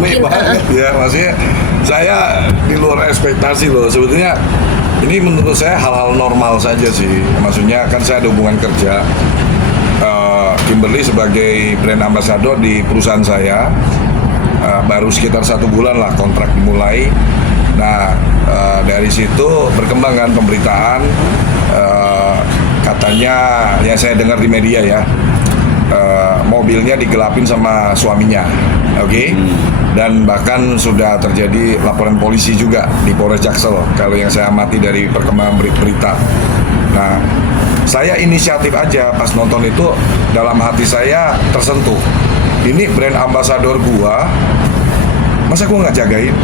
banget ya, maksudnya saya di luar ekspektasi loh sebetulnya. Ini menurut saya hal-hal normal saja sih, maksudnya kan saya ada hubungan kerja. Kimberly sebagai brand ambassador di perusahaan saya, baru sekitar 1 bulan lah kontrak dimulai. Nah, dari situ berkembang kan pemberitaan, katanya yang saya dengar di media ya, mobilnya digelapin sama suaminya, oke? Dan bahkan sudah terjadi laporan polisi juga di Polres Jaksel kalau yang saya amati dari perkembangan berita. Nah, saya inisiatif aja pas nonton itu, dalam hati saya tersentuh. Ini brand ambassador gua, masa gua nggak jagain?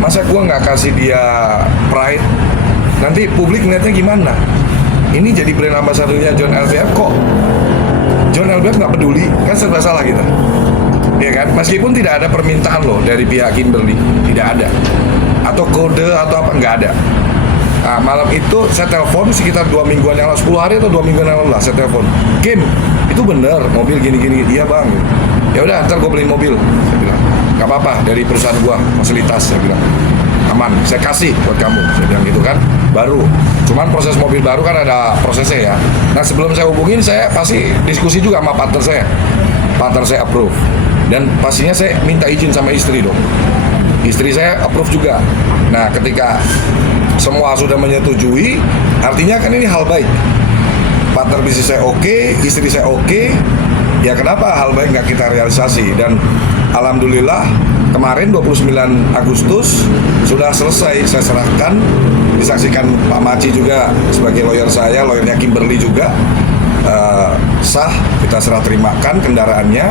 Masa gua nggak kasih dia pride? Nanti publik ngeliatnya gimana? Ini jadi brand ambassadornya John LBF kok John LBF nggak peduli, kan serba salah kita. Ya kan, meskipun tidak ada permintaan loh dari pihak Kimberly, tidak ada, atau kode atau apa, nggak ada. Nah, malam itu saya telepon sekitar 2 mingguan yang lalu, 10 hari atau 2 mingguan yang lalu lah, saya telepon, Kim, itu bener mobil gini-gini, iya bang. Ya udah, ntar gue beliin mobil, saya bilang, nggak apa-apa, dari perusahaan gua, fasilitas, saya bilang, aman, saya kasih buat kamu, saya bilang gitu kan. Baru, cuman proses mobil baru kan ada prosesnya ya. Nah, sebelum saya hubungin, saya pasti diskusi juga sama partner saya approve. Dan pastinya saya minta izin sama istri dong. Istri saya approve juga. Nah, ketika semua sudah menyetujui, artinya kan ini hal baik. Partner bisnis saya oke, istri saya oke. Ya kenapa hal baik nggak kita realisasi? Dan alhamdulillah kemarin 29 Agustus sudah selesai, saya serahkan. Disaksikan Pak Maci juga sebagai lawyer saya, lawyernya Kimberly juga. Sah, kita serah terimakan kendaraannya.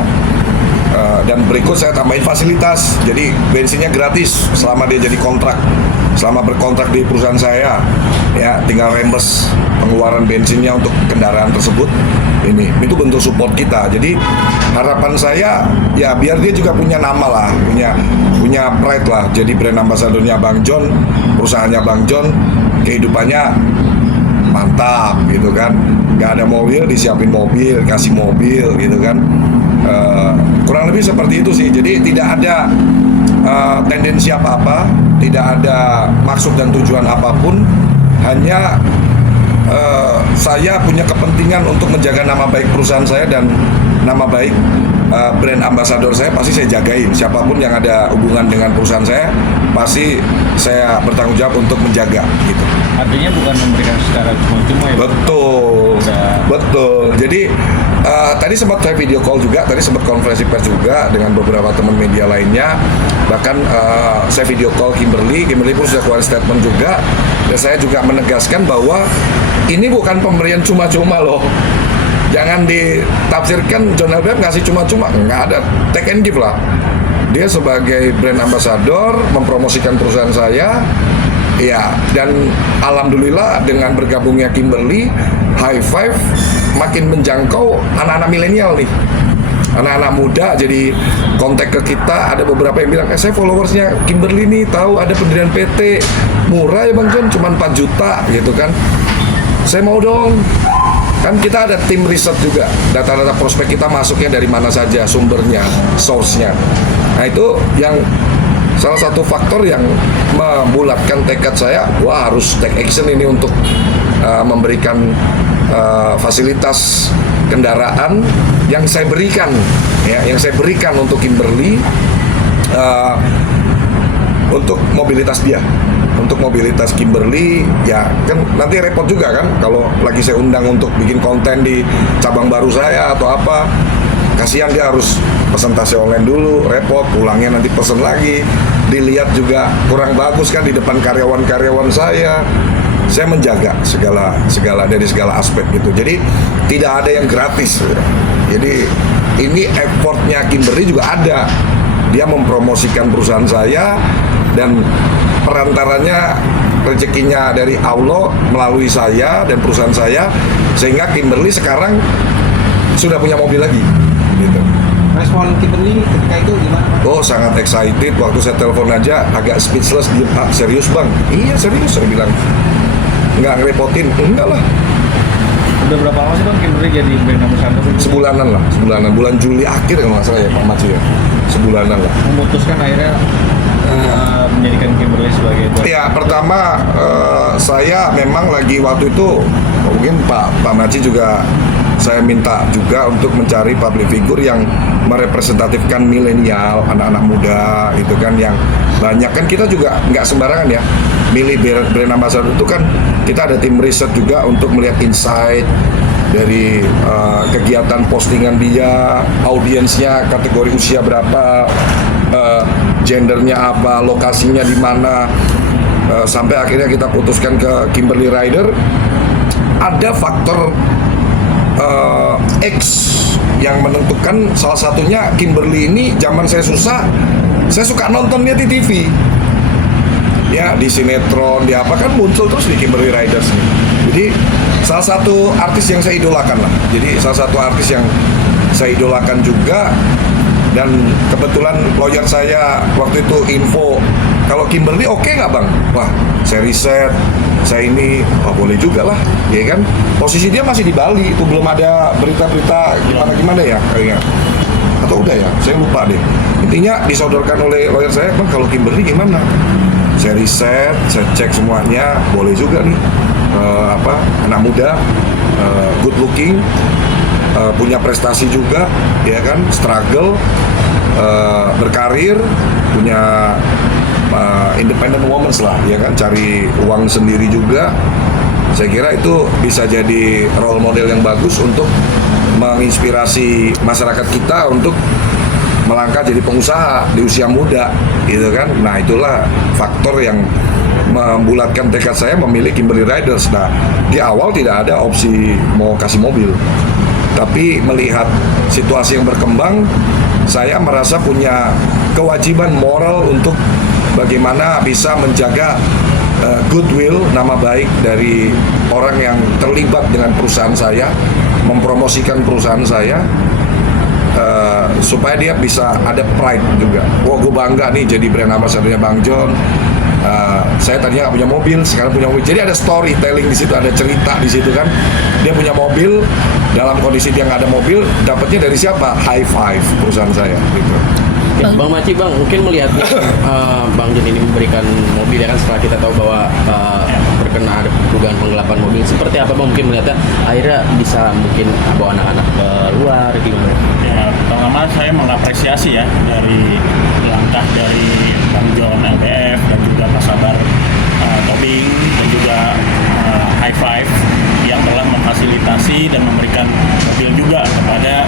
Dan berikut saya tambahin fasilitas, jadi bensinnya gratis selama dia jadi kontrak, selama berkontrak di perusahaan saya, ya tinggal reimburse pengeluaran bensinnya untuk kendaraan tersebut. Ini itu bentuk support kita. Jadi harapan saya ya biar dia juga punya nama lah, punya pride lah. Jadi brand ambassadornya Bang John, perusahaannya Bang John, kehidupannya mantap gitu kan. Gak ada mobil, disiapin mobil, kasih mobil gitu kan. Kurang lebih seperti itu sih. Jadi tidak ada tendensi apa-apa, tidak ada maksud dan tujuan apapun, hanya saya punya kepentingan untuk menjaga nama baik perusahaan saya dan nama baik brand ambassador saya pasti saya jagain. Siapapun yang ada hubungan dengan perusahaan saya pasti saya bertanggung jawab untuk menjaga gitu. Artinya bukan memberikan secara cuma-cuma ya? Betul. Jadi tadi sempat saya video call juga, tadi sempat konferensi pers juga dengan beberapa teman media lainnya. Bahkan saya video call Kimberly pun sudah keluar statement juga. Dan saya juga menegaskan bahwa ini bukan pemberian cuma-cuma loh. Jangan ditafsirkan John LBF ngasih cuma-cuma, nggak ada, take and give lah. Dia sebagai brand ambassador mempromosikan perusahaan saya, ya, dan alhamdulillah dengan bergabungnya Kimberly, High Five makin menjangkau anak-anak milenial nih. Anak-anak muda jadi kontak ke kita, ada beberapa yang bilang, saya followersnya Kimberly nih, tahu ada pendirian PT, murah ya Bang John, cuma 4 juta gitu kan. Saya mau dong. Kan kita ada tim riset juga, data-data prospek kita masuknya dari mana saja sumbernya, source-nya. Nah itu yang salah satu faktor yang membulatkan tekad saya, wah harus take action ini untuk memberikan fasilitas kendaraan yang saya berikan, ya, yang saya berikan untuk Kimberly untuk mobilitas dia. Untuk mobilitas Kimberly, ya kan nanti repot juga kan kalau lagi saya undang untuk bikin konten di cabang baru saya atau apa. Kasihan dia harus presentasi online dulu, repot, pulangnya nanti pesen lagi, dilihat juga kurang bagus kan di depan karyawan-karyawan saya. Saya menjaga segala dari segala aspek gitu. Jadi tidak ada yang gratis. Jadi ini effortnya Kimberly juga ada. Dia mempromosikan perusahaan saya dan perantaranya rezekinya dari Allah melalui saya dan perusahaan saya, sehingga Kimberly sekarang sudah punya mobil lagi gitu. Respon Kimberly ketika itu gimana Pak? Oh sangat excited, waktu saya telepon aja agak speechless, dia, serius bang? Iya serius, saya bilang. Nggak ngerepotin, enggak lah. Udah berapa lama sih Bang Kimberly jadi brand ambassador? Sebulanan, bulan Juli akhir kalau nggak salah ya Pak Macu ya. sebulanan lah. Memutuskan akhirnya menjadikan Kimberly sebagai Ya, pertama saya memang lagi waktu itu mungkin Pak Maci juga saya minta juga untuk mencari public figure yang merepresentatifkan milenial, anak-anak muda gitu kan, yang banyak kan kita juga nggak sembarangan ya milih brand ambassador itu kan, kita ada tim riset juga untuk melihat insight dari kegiatan postingan dia, audiensnya, kategori usia berapa, gendernya apa, lokasinya di mana, sampai akhirnya kita putuskan ke Kimberly Rider. Ada faktor X yang menentukan, salah satunya Kimberly ini zaman saya susah, saya suka nontonnya di TV. Ya, di sinetron, di apa kan muncul terus di Kimberly Riders nih. Jadi salah satu artis yang saya idolakan lah. Jadi salah satu artis yang saya idolakan juga, dan kebetulan lawyer saya waktu itu info kalau Kimberly oke nggak bang? Wah, saya riset, saya ini boleh juga lah, ya kan? Posisi dia masih di Bali, itu belum ada berita-berita gimana ya kayaknya. Atau udah ya, saya lupa deh. Intinya disodorkan oleh lawyer saya, bang kalau Kimberly gimana? Saya riset, saya cek semuanya, boleh juga nih, anak muda, good looking, punya prestasi juga, ya kan, struggle, berkarir, punya independent woman lah, ya kan, cari uang sendiri juga. Saya kira itu bisa jadi role model yang bagus untuk menginspirasi masyarakat kita untuk melangkah jadi pengusaha di usia muda, gitu kan. Nah, itulah faktor yang membulatkan tekad saya memilih Kimberly Riders. Nah, di awal tidak ada opsi mau kasih mobil, tapi melihat situasi yang berkembang, saya merasa punya kewajiban moral untuk bagaimana bisa menjaga goodwill, nama baik dari orang yang terlibat dengan perusahaan saya, mempromosikan perusahaan saya, supaya dia bisa ada pride juga. Wah, gue bangga nih jadi brand ambassadornya Bang John. Saya tadinya nggak punya mobil, sekarang punya mobil. Jadi ada storytelling di situ, ada cerita di situ kan. Dia punya mobil, dalam kondisi dia nggak ada mobil, dapatnya dari siapa? High Five, perusahaan saya. Gitu. Ya, Bang Maci, Bang, mungkin melihatnya Bang John ini memberikan mobil, ya kan, setelah kita tahu bahwa terkena ada dugaan penggelapan mobil. Seperti apa Bang mungkin melihatnya akhirnya bisa mungkin bawa anak-anak keluar gimana? Ya, pertama saya mengapresiasi ya dari langkah dari Bang John LBF dan juga Pak Sabar Tobing dan juga High Five yang telah memfasilitasi dan memberikan mobil juga kepada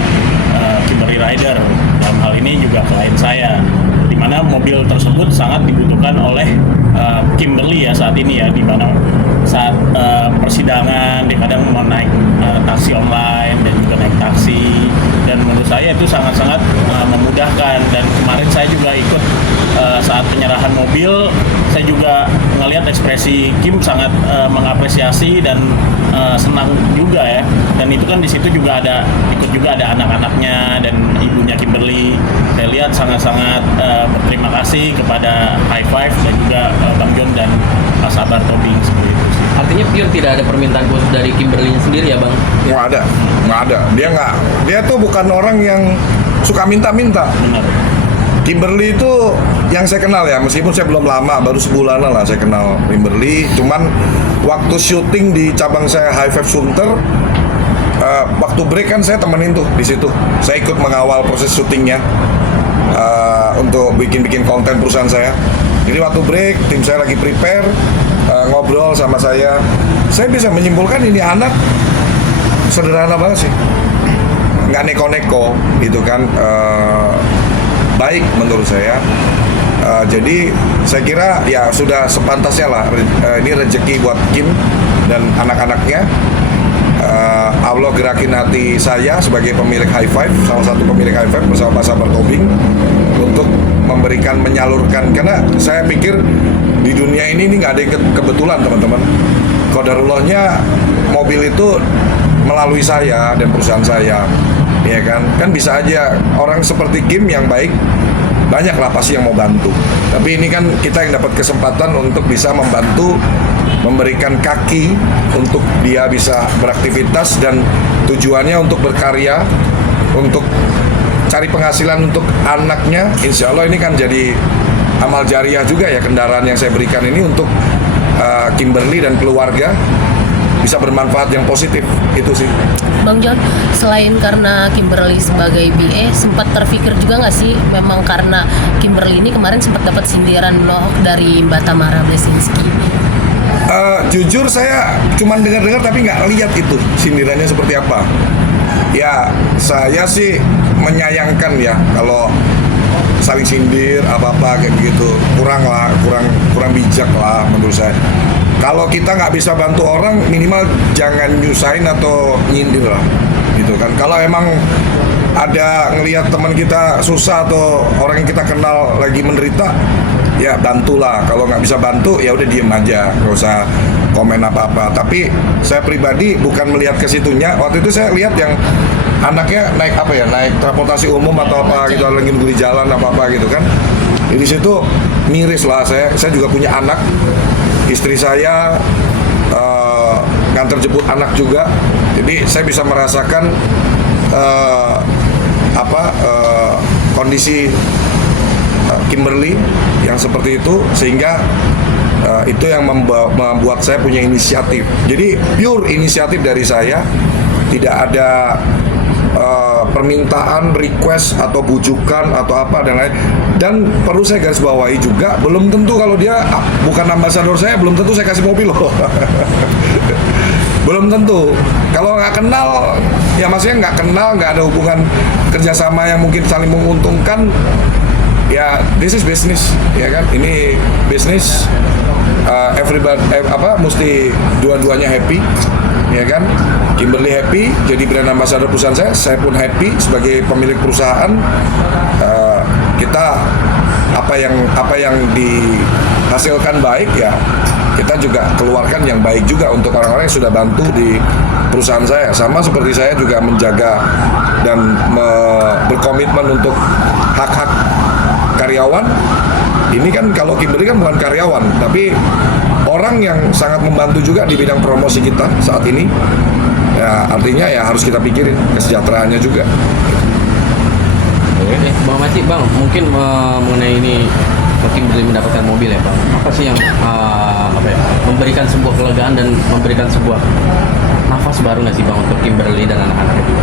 Kimberly Rider. Dalam hal ini juga klien saya, di mana mobil tersebut sangat dibutuhkan oleh Kimberly ya saat ini ya, di mana saat persidangan dia kadang mau naik taksi online dan juga naik taksi, dan menurut saya itu sangat-sangat memudahkan. Dan kemarin saya juga ikut saat penyerahan mobil, saya juga ngelihat ekspresi Kim sangat mengapresiasi dan senang juga ya. Dan itu kan di situ juga ada anak-anaknya dan ibunya Kimberly. Saya lihat sangat-sangat berterima kasih kepada High Five dan juga Bang John dan Pak Sabar Tobing seperti itu sih. Artinya pure tidak ada permintaan khusus dari Kimberly sendiri ya Bang? Nggak ada. Dia tuh bukan orang yang suka minta-minta. Benar. Kimberly itu yang saya kenal ya, meskipun saya belum lama, baru sebulanan lah saya kenal Kimberly. Cuman waktu syuting di cabang saya High Five Sunter, waktu break kan saya temenin tuh di situ. Saya ikut mengawal proses syutingnya untuk bikin konten perusahaan saya. Jadi waktu break, tim saya lagi prepare, ngobrol sama saya bisa menyimpulkan ini anak sederhana banget sih, nggak neko-neko gitu kan. Baik menurut saya. Jadi saya kira ya sudah sepantasnya lah, ini rezeki buat Kim dan anak-anaknya. Allah gerakin hati saya sebagai pemilik High Five, salah satu pemilik High Five bersama Pak Sabar Tobing, untuk menyalurkan, karena saya pikir di dunia ini nggak ada yang kebetulan teman-teman. Qadarullahnya mobil itu melalui saya dan perusahaan saya, ya kan bisa aja orang seperti Kim yang baik, banyak lah pasti yang mau bantu. Tapi ini kan kita yang dapat kesempatan untuk bisa membantu, memberikan kaki untuk dia bisa beraktivitas dan tujuannya untuk berkarya, untuk cari penghasilan untuk anaknya, insya Allah ini kan jadi amal jariah juga ya, kendaraan yang saya berikan ini untuk Kimberly dan keluarga bisa bermanfaat yang positif, itu sih. Bang John, selain karena Kimberly sebagai BA, sempat terpikir juga nggak sih memang karena Kimberly ini kemarin sempat dapat sindiran nohok dari Mbak Tamara Blesinski? Jujur saya cuma dengar-dengar tapi nggak lihat itu sindirannya seperti apa. Ya saya sih menyayangkan ya kalau saling sindir apa-apa kayak begitu, kurang bijak lah menurut saya. Kalau kita nggak bisa bantu orang, minimal jangan nyusahin atau nyindir lah, gitu kan. Kalau emang ada ngelihat teman kita susah atau orang yang kita kenal lagi menderita, ya bantulah. Kalau nggak bisa bantu, ya udah diem aja, nggak usah komen apa-apa. Tapi saya pribadi bukan melihat ke situnya. Waktu itu saya lihat yang anaknya naik apa ya, naik transportasi umum atau apa gitu, lagi di jalan apa-apa gitu kan. Di situ miris lah saya juga punya anak. Istri saya nganter jemput anak juga, jadi saya bisa merasakan kondisi Kimberly yang seperti itu, sehingga itu yang membuat saya punya inisiatif. Jadi pure inisiatif dari saya, tidak ada permintaan, request atau bujukan atau apa dan lain. Dan perlu saya garis bawahi juga, belum tentu kalau dia bukan ambasador saya, belum tentu saya kasih mobil loh. Belum tentu. Kalau nggak kenal, ya maksudnya nggak kenal, nggak ada hubungan kerjasama yang mungkin saling menguntungkan, ya this is business, ya kan? Ini bisnis, everybody mesti dua-duanya happy, ya kan? Kimberly happy jadi brand ambassador perusahaan saya pun happy sebagai pemilik perusahaan. Kita apa yang dihasilkan baik, ya kita juga keluarkan yang baik juga untuk orang-orang yang sudah bantu di perusahaan saya. Sama seperti saya juga menjaga dan berkomitmen untuk hak-hak karyawan. Ini kan kalau Kimberly kan bukan karyawan, tapi orang yang sangat membantu juga di bidang promosi kita saat ini. Ya, artinya ya harus kita pikirin kesejahteraannya juga. Bang Maci, Bang, mungkin mengenai ini Kimberly mendapatkan mobil ya, Bang. Apa sih yang memberikan sebuah kelegaan dan memberikan sebuah nafas baru nggak sih, Bang, untuk Kimberly dan anak-anaknya juga?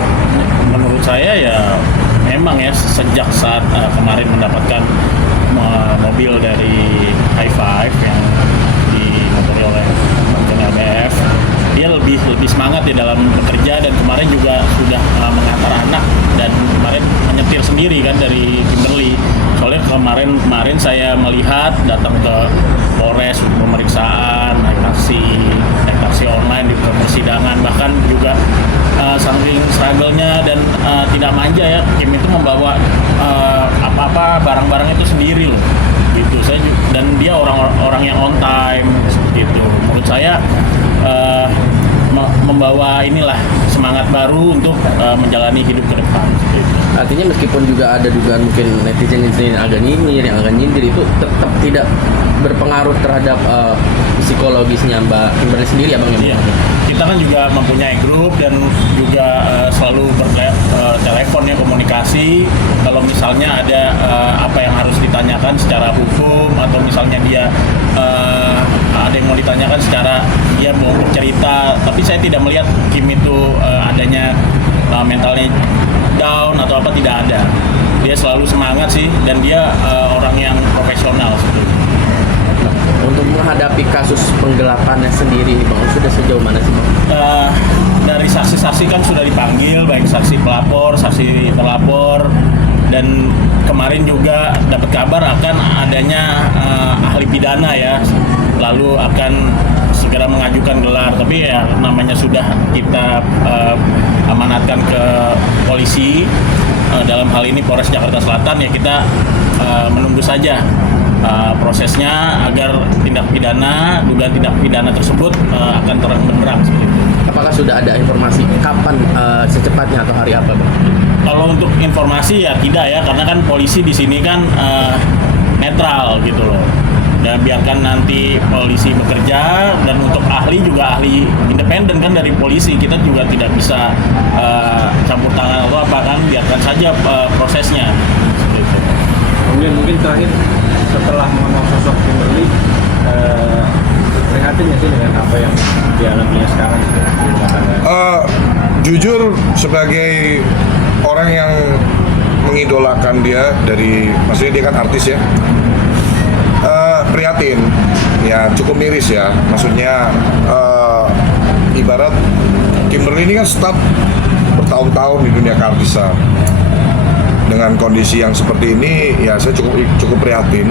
Menurut saya ya memang ya, sejak saat kemarin mendapatkan mobil dari High Five yang dimotori oleh Bang LBF, dia lebih semangat di dalam bekerja, dan kemarin juga sudah mengantar anak, dan kemarin menyetir sendiri kan dari Kimberly. Soalnya kemarin saya melihat datang ke Polres untuk pemeriksaan, naik taksi online di persidangan, bahkan juga saking struggle-nya dan tidak manja ya. Kim itu membawa apa-apa barang-barang itu sendiri loh, gitu. Dan dia orang yang on time seperti itu. Menurut saya membawa inilah semangat baru untuk menjalani hidup ke depan. Gitu. Artinya meskipun juga ada dugaan mungkin netizen yang agak nyinyir, yang agak nyindir, itu tetap tidak berpengaruh terhadap psikologisnya Mbak Kimberly sendiri ya, Bang? Iya. Kita kan juga mempunyai grup dan juga selalu telepon ya, komunikasi. Kalau misalnya ada apa yang harus ditanyakan secara hukum, atau misalnya dia ada yang mau ditanyakan secara dia mau bercerita, tapi saya tidak melihat Kim itu adanya mentalnya down atau apa, tidak ada. Dia selalu semangat sih, dan dia orang yang profesional sebetulnya. Untuk menghadapi kasus penggelapannya sendiri nih, Bang, sudah sejauh mana sih, Bang? Dari saksi-saksi kan sudah dipanggil, baik saksi pelapor, saksi terlapor, dan kemarin juga dapat kabar akan adanya ahli pidana ya, lalu akan segera mengajukan gelar. Tapi ya namanya sudah kita amanatkan ke polisi, dalam hal ini Polres Jakarta Selatan, ya kita menunggu saja prosesnya agar dugaan tindak pidana tersebut akan terang benderang seperti itu. Apakah sudah ada informasi kapan secepatnya atau hari apa, Bang? Kalau untuk informasi ya tidak ya, karena kan polisi di sini kan netral gitu loh. Ya biarkan nanti polisi bekerja, dan untuk ahli juga ahli independen kan dari polisi, kita juga tidak bisa campur tangan atau apa kan, biarkan saja prosesnya. Gitu. Kemudian mungkin terakhir, setelah mengenal sosok Kimberly, prihatin nggak sih dengan apa yang dialaminya sekarang di rumah tangga? Jujur sebagai orang yang mengidolakan dia maksudnya dia kan artis ya, prihatin ya, cukup miris ya, maksudnya ibarat Kimberly ini kan start bertahun-tahun di dunia keartisan, dengan kondisi yang seperti ini ya saya cukup prihatin,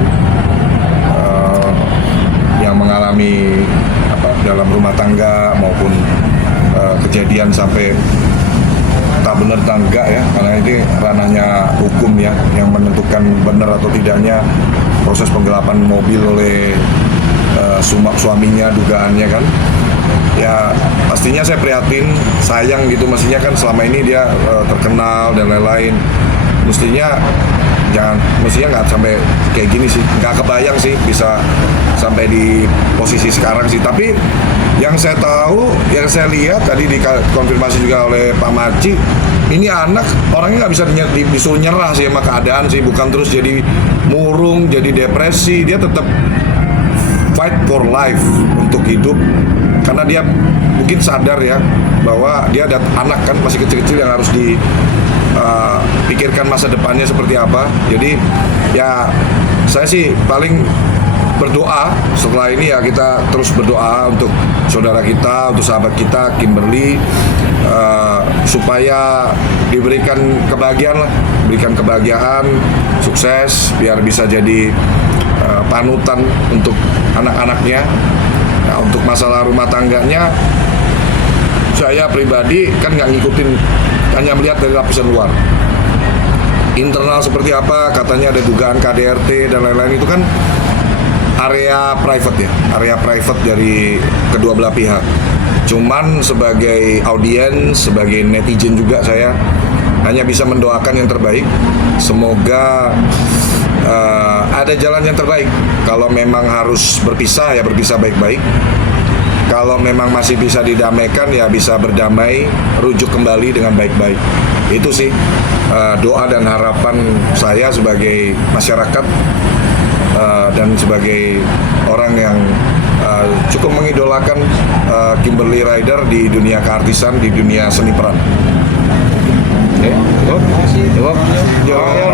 yang mengalami dalam rumah tangga maupun kejadian sampai tak benar tak enggak ya, karena ini ranahnya hukum ya yang menentukan benar atau tidaknya proses penggelapan mobil oleh suaminya, dugaannya kan ya, pastinya saya prihatin, sayang gitu, mestinya kan selama ini dia terkenal dan lain-lain, mestinya nggak sampai kayak gini sih, nggak kebayang sih bisa sampai di posisi sekarang sih. Tapi yang saya tahu, yang saya lihat tadi dikonfirmasi juga oleh Pak Maci, ini anak orangnya nggak bisa disuruh nyerah sih sama keadaan sih, bukan terus jadi murung, jadi depresi, dia tetap fight for life untuk hidup, karena dia mungkin sadar ya bahwa dia ada anak kan masih kecil-kecil yang harus pikirkan masa depannya seperti apa. Jadi ya saya sih paling berdoa setelah ini ya, kita terus berdoa untuk saudara kita, untuk sahabat kita Kimberly, supaya diberikan kebahagiaan lah, berikan kebahagiaan, sukses, biar bisa jadi panutan untuk anak-anaknya. Nah, untuk masalah rumah tangganya, saya pribadi kan nggak ngikutin, hanya melihat dari lapisan luar. Internal seperti apa, katanya ada dugaan KDRT dan lain-lain, itu kan area private ya, area private dari kedua belah pihak. Cuman sebagai audiens, sebagai netizen juga, saya hanya bisa mendoakan yang terbaik. Semoga ada jalan yang terbaik. Kalau memang harus berpisah ya berpisah baik-baik. Kalau memang masih bisa didamaikan ya bisa berdamai, rujuk kembali dengan baik-baik. Itu sih doa dan harapan saya sebagai masyarakat dan sebagai orang yang cukup mengidolakan Kimberly Rider di dunia keartisan, di dunia seni peran. Oke, cukup.